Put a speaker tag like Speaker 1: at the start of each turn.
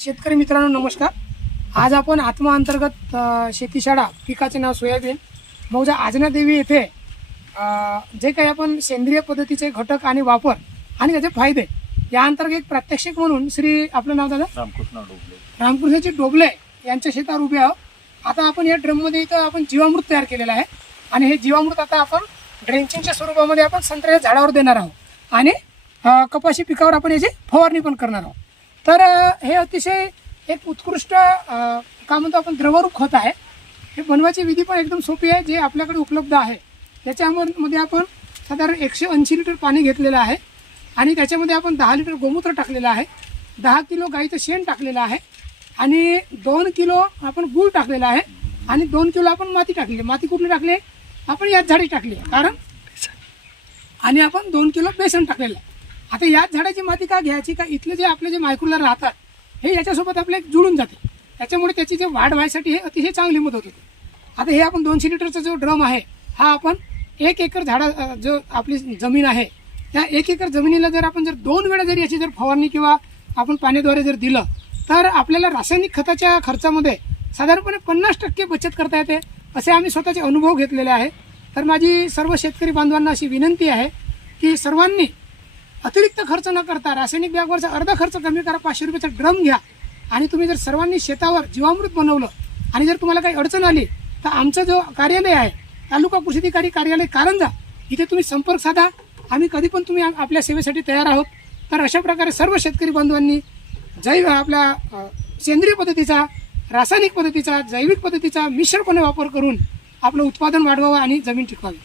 Speaker 1: शेतकरी मित्रांनो नमस्कार. आज आपण आत्मा अंतर्गत अ, शेतीशाळा पिकाचे नाव सोयाबीन मौजा आजनादेवी येथे जे काही आपण सेंद्रिय पद्धतीचे घटक आणि वापर आणि त्याचे फायदे या अंतर्गत एक प्रात्यक्षिक म्हणून श्री आपलं नाव दादा?
Speaker 2: रामकृष्ण डोबले.
Speaker 1: रामकृष्णाची डोबले यांच्या शेतावर उभे आहोत. आता आपण या ड्रममध्ये इथं आपण जीवामृत तयार केलेलं आहे. आणि हे जीवामृत आता आपण ड्रेंचिंगच्या स्वरूपामध्ये आपण संत्र्याच्या झाडावर देणार आहोत. आणि कपाशी पिकावर आपण याची फवारणी पण करणार आहोत. तर हे अतिशय एक उत्कृष्ट काय म्हणतो आपण द्रवरूप खत आहे. हे बनवायची विधी पण एकदम सोपी आहे जे आपल्याकडे उपलब्ध आहे. त्याच्यामध्ये आपण साधारण एकशे ऐंशी लिटर पाणी घेतलेलं आहे. आणि त्याच्यामध्ये आपण दहा लिटर गोमूत्र टाकलेलं आहे. दहा किलो गाईचं शेण टाकलेलं आहे. आणि दोन किलो आपण गूळ टाकलेला आहे. आणि दोन किलो आपण माती टाकली. माती कुठली टाकली? आपण याच झाडी टाकली आहे. कारण आणि आपण दोन किलो बेसन टाकलेलं आहे. आता याच झाडाची माती का घ्यायची? का इथले जे आपले जे मायक्रोलर राहतात हे याच्यासोबत आपले जुळून जाते. त्याच्यामुळे त्याची जे वाढ व्हायसाठी हे अतिशय चांगली मदत होते. आता हे आपण दोनशे लिटरचा जो ड्रम आहे हा आपण एक एकर झाडा जो आपली जमीन आहे त्या एक एकर जमिनीला जर आपण जर दोन वेळा जर याची जर फवारणी किंवा आपण पाण्याद्वारे जर दिलं तर आपल्याला रासायनिक खताच्या खर्चामध्ये साधारणपणे पन्नास टक्के बचत करता येते. असे आम्ही स्वतःचे अनुभव घेतलेले आहे. तर माझी सर्व शेतकरी बांधवांना अशी विनंती आहे की सर्वांनी अतिरिक्त खर्च न करता रासायनिक बॅगवरचा अर्धा खर्च कमी करा पाचशे रुपयाचा ड्रम घ्या. आणि तुम्ही जर सर्वांनी शेतावर जीवामृत बनवलं आणि जर तुम्हाला काही अडचण आली तर आमचं जो कार्यालय आहे तालुका कृषी अधिकारी कार्यालय कारंजा इथे तुम्ही संपर्क साधा. आम्ही कधी पण तुम्ही आपल्या सेवेसाठी तयार आहोत. तर अशा प्रकारे सर्व शेतकरी बांधवांनी जैव आपल्या सेंद्रिय पद्धतीचा रासायनिक पद्धतीचा जैविक पद्धतीचा मिश्रपणे वापर करून आपलं उत्पादन वाढवावं आणि जमीन टिकवावी.